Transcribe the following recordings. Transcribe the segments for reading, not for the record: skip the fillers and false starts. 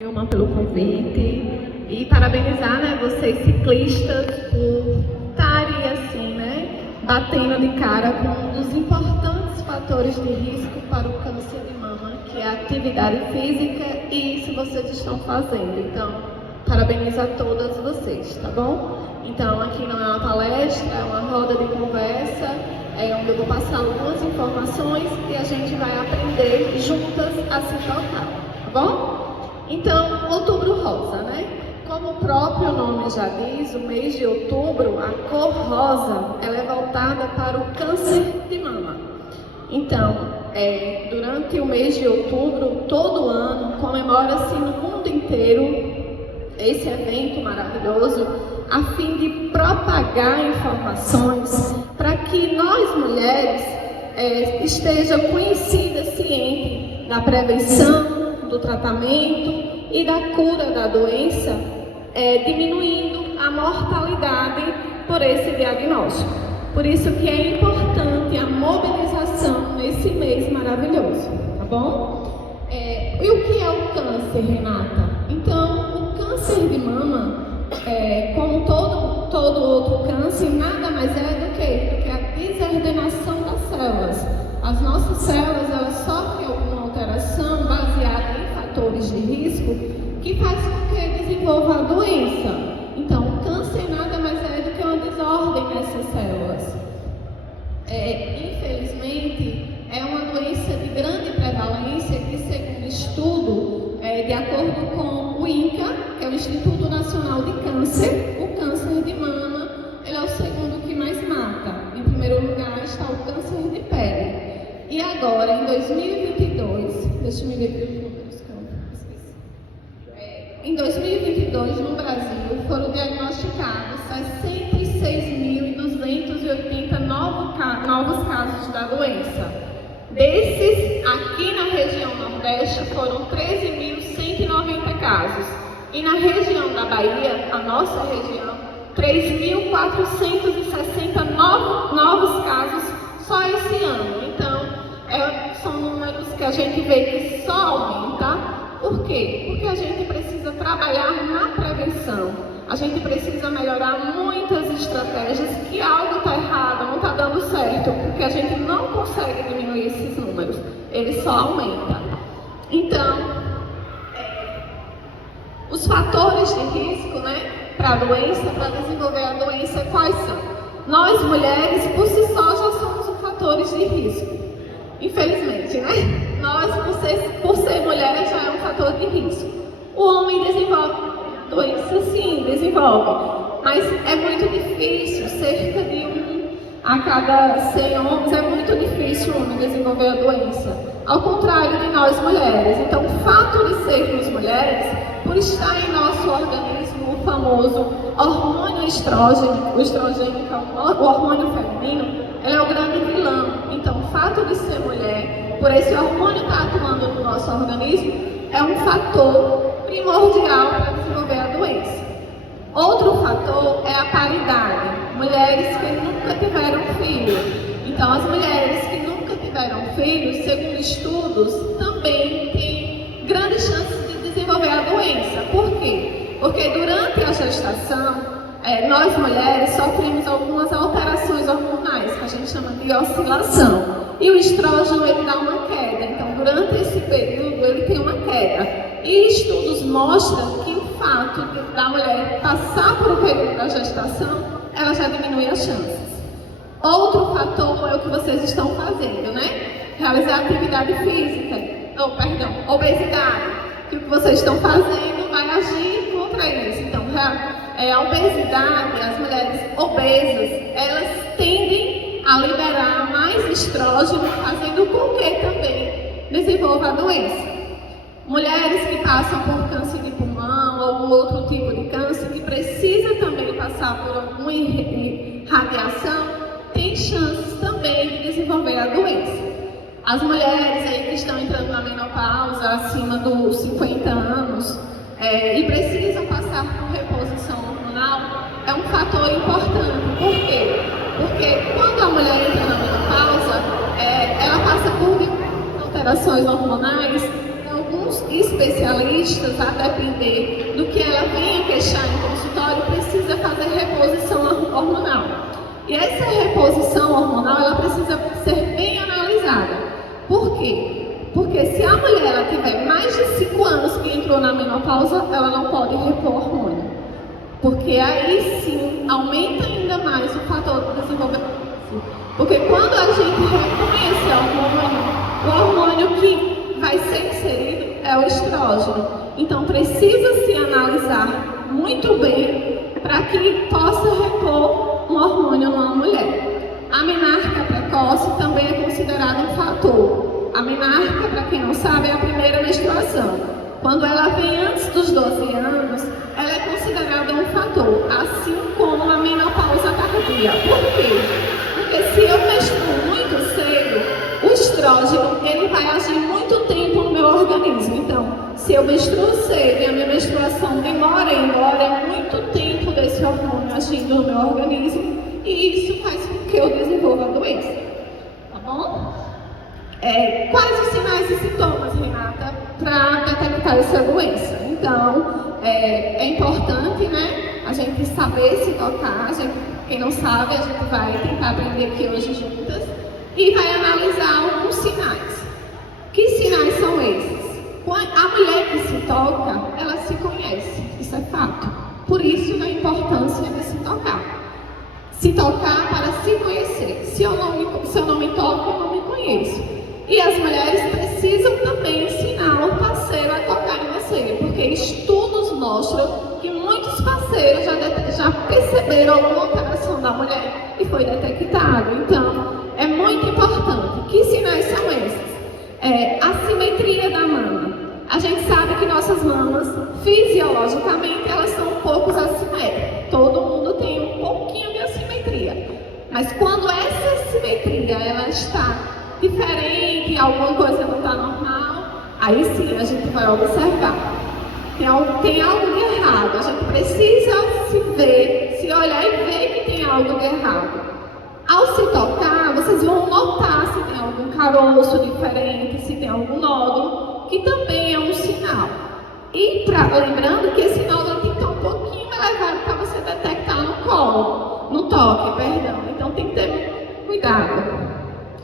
Vilma, pelo convite e parabenizar, né, vocês ciclistas por estarem assim, né, batendo de cara com um dos importantes fatores de risco para o câncer de mama, que é a atividade física, e isso vocês estão fazendo. Então, parabenizo a todas vocês, tá bom? Então, aqui não é uma palestra, é uma roda de conversa, onde eu vou passar algumas informações e a gente vai aprender juntas a se tocar, tá bom? Então, Outubro Rosa, né? Como o próprio nome já diz, o mês de outubro, a cor rosa, ela é voltada para o câncer de mama. Então, durante o mês de outubro, todo ano, comemora-se no mundo inteiro esse evento maravilhoso, a fim de propagar informações para que nós, mulheres, esteja conhecida, ciente da prevenção, do tratamento e da cura da doença, diminuindo a mortalidade por esse diagnóstico. Por isso que é importante a mobilização nesse mês maravilhoso, tá bom? E o que é o câncer, Renata? Então, o câncer de mama, como todo outro câncer, nada mais é do que a desordenação das células. As nossas células, elas sofrem alguma alteração baseada em fatores de risco que faz com que desenvolva a doença. Então, o câncer nada mais é do que uma desordem nessas células. Infelizmente, é uma doença de grande prevalência que, segundo estudo, de acordo com o INCA, que é o Instituto Nacional de Câncer, o câncer de mama, ele é o segundo que mais mata. Em primeiro lugar está o câncer de pele. E agora, em 2022, deixa eu me ver os números que eu esqueci. Em 2022, no Brasil, foram diagnosticados 66.280 novos casos da doença. Desses, aqui na região Nordeste, foram 13.190 casos. E na região da Bahia, a nossa região, 3.460 novos casos só esse ano. Então, são números que a gente vê que só aumenta. Por quê? Porque a gente precisa trabalhar na prevenção. A gente precisa melhorar muitas estratégias, que algo está errado, não está dando certo, porque a gente não consegue diminuir esses números. Ele só aumenta. Então, os fatores de risco, né, para a doença, para desenvolver a doença, quais são? Nós, mulheres, por si só, já somos os fatores de risco. Infelizmente, né? Nós, por ser mulheres, já é um fator de risco. O homem desenvolve doença, sim, desenvolve. Mas é muito difícil, cerca de 1 a cada 100 homens, é muito difícil o homem desenvolver a doença. Ao contrário de nós, mulheres. Então, o fato de sermos mulheres, por estar em nosso organismo o famoso hormônio estrógeno, o estrogênio, que é o hormônio feminino, ele é o grande vilão. Então, o fato de ser mulher, por esse hormônio estar atuando no nosso organismo, é um fator primordial para desenvolver a doença. Outro fator é a paridade. Mulheres que nunca tiveram filho. Então, as mulheres que nunca tiveram filhos, segundo estudos, também têm grandes chances de desenvolver a doença. Por quê? Porque durante a gestação, nós mulheres sofremos algumas alterações hormonais, que a gente chama de oscilação. E o estrógeno, ele dá uma queda. Então, durante esse período, ele tem uma queda. E estudos mostram que o fato da mulher passar por um período da gestação, ela já diminui as chances. Outro fator é o que vocês estão fazendo, né? Realizar atividade física, obesidade. Que o que vocês estão fazendo vai agir contra isso. Então, a obesidade, as mulheres obesas, elas tendem a liberar mais estrógeno, fazendo com que também desenvolva a doença. Mulheres que passam por câncer de pulmão ou algum outro tipo de câncer, que precisa também passar por alguma radiação, têm chances também de desenvolver a doença. As mulheres aí que estão entrando na menopausa, acima dos 50 anos, e precisam passar por reposição hormonal, é um fator importante. Por quê? Porque quando a mulher entra na menopausa, ela passa por alterações hormonais, alguns especialistas, a depender do que ela venha queixar em consultório, precisa fazer reposição hormonal. E essa reposição hormonal, ela precisa ser bem analisada. Por quê? Porque se a mulher ela tiver mais de 5 anos que entrou na menopausa, ela não pode repor hormônio. Porque aí sim aumenta ainda mais o fator do desenvolvimento. Porque quando a gente repõe esse hormônio, o hormônio que vai ser inserido é o estrógeno. Então precisa se analisar muito bem para que possa repor um hormônio numa mulher. A menarca precoce também é considerada um fator. A menarca, para quem não sabe, é a primeira menstruação. Quando ela vem antes dos 12 anos, ela é considerada um fator, assim como a menopausa tardia. Por quê? Porque se eu menstruo muito cedo, o estrógeno ele vai agir muito tempo no meu organismo. Então, se eu menstruo cedo e a minha menstruação demora embora, é muito tempo desse hormônio agindo no meu organismo e isso faz com que eu desenvolva a doença. Tá bom? Quais os sinais e sintomas, Renata, para detectar essa doença? Então, é importante, né, a gente saber se tocar. Quem não sabe, a gente vai tentar aprender aqui hoje juntas e vai analisar alguns sinais. Que sinais são esses? A mulher que se toca, ela se conhece, isso é fato. Por isso, a importância de se tocar. Se tocar para se conhecer. Se eu não me toco, eu não me conheço. E as mulheres precisam também ensinar o parceiro a tocar em você, porque estudos mostram que muitos parceiros já perceberam alguma alteração da mulher e foi detectado. Então, é muito importante. Que sinais são esses? A simetria da mama. A gente sabe que nossas mamas, fisiologicamente, elas são um pouco assimétricas. Todo mundo tem um pouquinho de assimetria. Mas quando essa assimetria ela está diferente, alguma coisa não está normal, aí sim a gente vai observar. Tem algo de errado, a gente precisa se ver, se olhar e ver que tem algo de errado. Ao se tocar, vocês vão notar se tem algum caroço diferente, se tem algum nódulo, que também é um sinal. E lembrando que esse nódulo tem que estar um pouquinho elevado para você detectar no toque, perdão. Então tem que ter cuidado.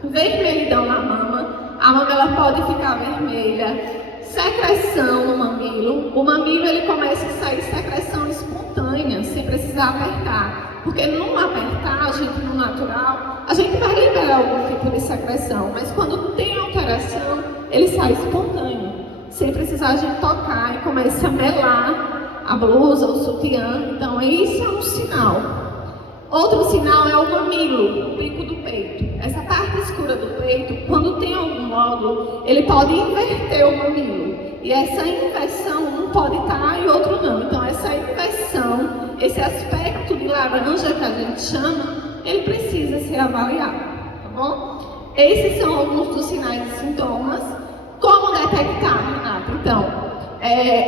Vermelhidão na mama, a mama ela pode ficar vermelha, secreção no mamilo, o mamilo ele começa a sair secreção espontânea, sem precisar apertar, porque no apertar, no natural, a gente vai liberar algum tipo de secreção, mas quando tem alteração, ele sai espontâneo, sem precisar a gente tocar e começa a melar a blusa, o sutiã, então isso é um sinal. Outro sinal é o mamilo, o bico do peito. Essa parte escura do peito, quando tem algum nódulo, ele pode inverter o mamilo. E essa inversão um pode estar e outro não. Então essa inversão, esse aspecto de laranja que a gente chama, ele precisa ser avaliado, tá bom? Esses são alguns dos sinais e sintomas. Como detectar, Renata? Então,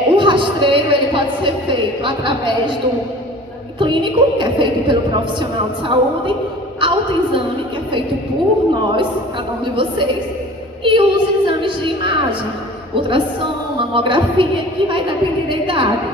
o rastreio ele pode ser feito através do clínico, que é feito pelo profissional de saúde, autoexame, que é feito por nós, cada um de vocês, e os exames de imagem, ultrassom, mamografia, que vai depender da idade.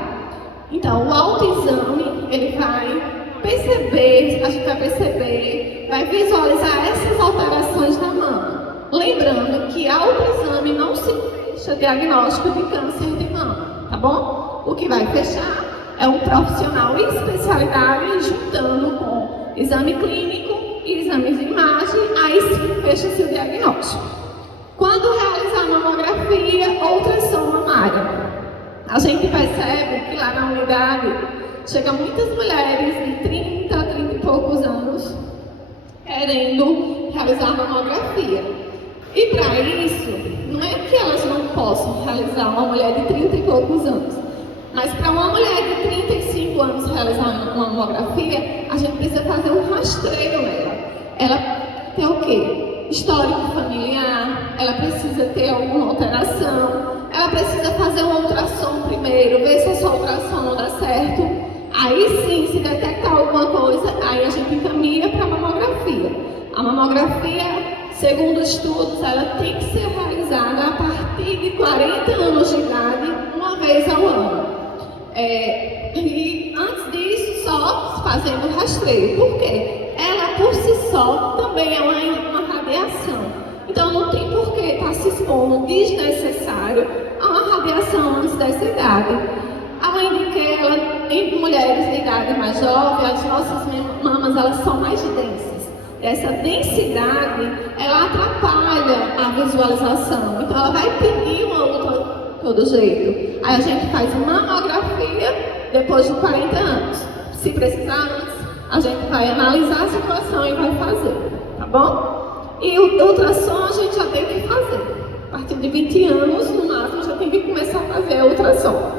Então, o autoexame, ele vai perceber, a gente vai perceber, vai visualizar essas alterações na mama. Lembrando que autoexame não se fecha diagnóstico de câncer de mama, tá bom? O que vai fechar é um profissional em especialidade juntando com exame clínico e exames de imagem, aí sim fecha-se o diagnóstico. Quando realizar a mamografia ou ultrassom mamária, a gente percebe que lá na unidade chegam muitas mulheres de 30 a 30 e poucos anos querendo realizar a mamografia. E para isso, não é que elas não possam realizar, uma mulher de 30 e poucos anos, mas para uma mulher de 35 anos realizar uma mamografia, a gente precisa fazer um rastreio nela. Ela tem o quê? Histórico familiar, ela precisa ter alguma alteração, ela precisa fazer um ultrassom primeiro, ver se essa ultrassom não dá certo. Aí sim, se detectar alguma coisa, aí a gente encaminha para a mamografia. A mamografia, segundo estudos, ela tem que ser realizada a partir de 40 anos de idade. vez ao ano. E antes disso, só fazendo rastreio. Por quê? Ela por si só também é uma radiação. Então não tem por que estar se expondo desnecessário a uma radiação antes dessa idade. Além de que em mulheres de idade mais jovem, as nossas mamas elas são mais densas. Essa densidade, ela atrapalha a visualização. Então ela vai pedir uma outra de todo jeito. Aí a gente faz mamografia depois de 40 anos. Se precisar antes, a gente vai analisar a situação e vai fazer, tá bom? E o ultrassom a gente já tem que fazer. A partir de 20 anos, no máximo, já tem que começar a fazer a ultrassom.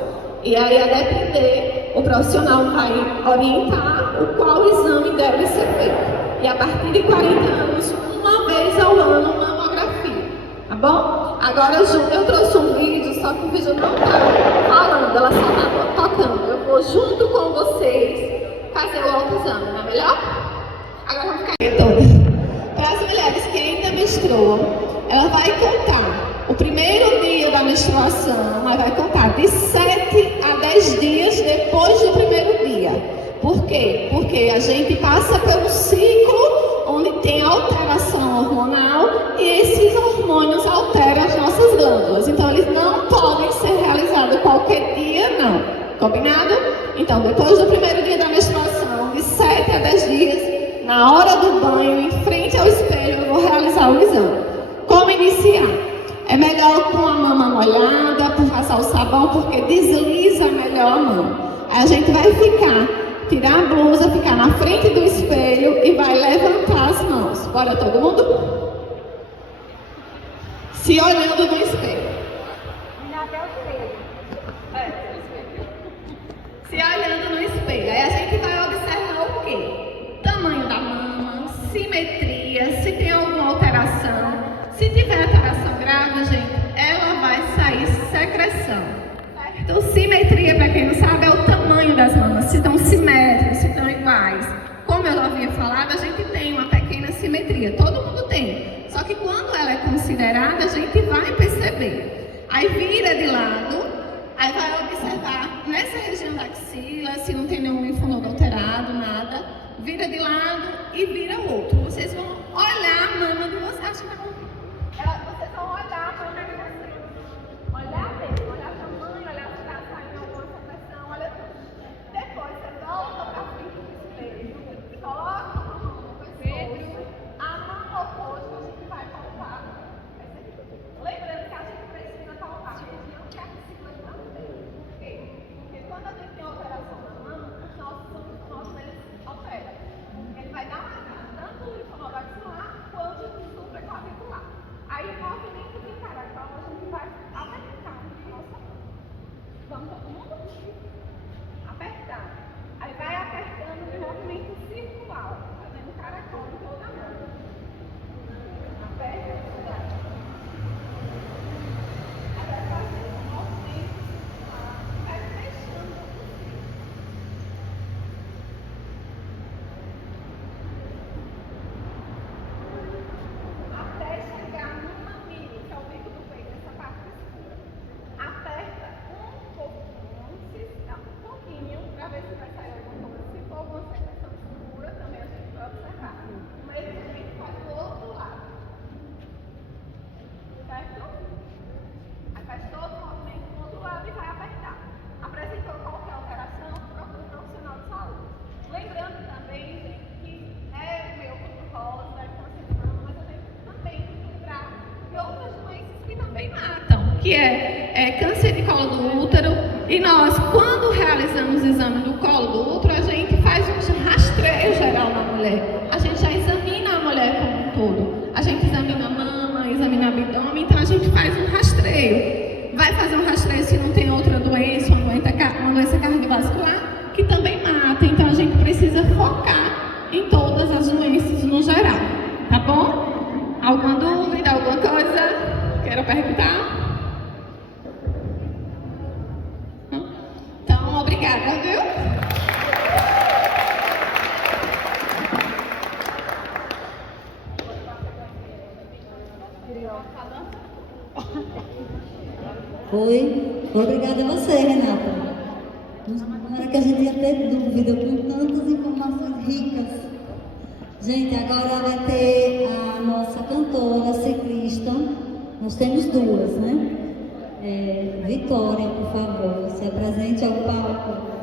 E aí, a depender, o profissional vai orientar o qual exame deve ser feito. E a partir de 40 anos, uma vez ao ano, mamografia, tá bom? Agora, eu trouxe um vídeo, só que o vídeo não está falando, ela só está tocando. Eu vou junto com vocês fazer o autoexame, não é melhor? Agora vamos ficar aqui todas. Para as mulheres que ainda menstruam, ela vai contar o primeiro dia da menstruação, ela vai contar de 7 a 10 dias depois do primeiro dia. Por quê? Porque a gente passa pelo ciclo onde tem alteração hormonal e esses hormônios alteram as nossas glândulas. Então, eles não podem ser realizados qualquer dia, não. Combinado? Então, depois do primeiro dia da menstruação, de 7 a 10 dias, na hora do banho, em frente ao espelho, eu vou realizar o exame. Como iniciar? É melhor com a mama molhada, por passar o sabão, porque desliza melhor a mão. Aí a gente vai tirar a blusa, ficar na frente do espelho e vai levantar as mãos. Bora todo mundo? Se olhando no espelho. Se olhando no espelho. Aí a gente vai observar o quê? Tamanho da mama, simetria, se tem alguma alteração. Se tiver alteração grave, gente, ela vai sair secreção. Então, simetria, para quem não sabe, é o tamanho das mamas. Se estão simétricos, se estão iguais. Como eu havia falado, a gente tem uma pequena simetria. Todo mundo tem. Só que quando ela é considerada, a gente vai perceber. Aí vira de lado, aí vai observar nessa região da axila, se não tem nenhum linfonodo alterado, nada. Vira de lado e vira o outro. Vocês vão olhar a mama de vocês. Acho que não. Vocês vão olhar a mama de vocês. Olhar mesmo, olhar o tamanho, olhar se está saindo alguma secreção, olha tudo. Depois você volta para frente do espelho, coloca a mão no pescoço, a mão oposta a gente vai palpar. Lembrando que a gente precisa palpar a região que a axila não tem. Por quê? Porque quando a gente tem alteração na mama, os nossos eles alteram. Ele vai dar uma cara, tanto o linfonodo axilar quanto o supraclavicular. Aí o movimento de caracol a gente vai apertar a nossa mão. Vamos todo mundo? Apertar. Aí vai apertando de movimento circular, fazendo caracol em toda a mão. Aperta e vai. Aí vai fazer um movimento circular, vai fechando o ciclo. Até chegar no mamilo, que é o bico do peito, essa parte escura. Aperta um pouquinho, para ver se vai sair alguma coisa. Se for alguma secreção escura, também a gente vai observar. O mesmo jeito faz do outro lado. Certo? Aí faz todo o movimento do outro lado e vai apertar. Apresentou qualquer alteração, procura um profissional de saúde. Lembrando também, gente, que é meio rosa, vai concentrando, mas a gente também tem que lembrar de outras doenças que também matam, que é câncer de colo do útero. E nós, quando realizamos o exame do colo do útero, a gente faz um rastreio geral na mulher. A gente já examina a mulher como um todo. A gente examina a mama, examina o abdômen, então a gente faz um rastreio. Vai fazer um rastreio se não tem outra doença, uma doença cardiovascular, que também mata. Então a gente precisa focar em todas as doenças no geral. Tá bom? Alguma dúvida, alguma coisa? Quero perguntar? Então, obrigada, viu? Foi. Obrigada a você, Renata. Não era que a gente ia ter dúvida com tantas informações ricas. Gente, agora vai ter a nossa cantora ciclista. Nós temos duas, né? Vitória, por favor, se apresente ao palco.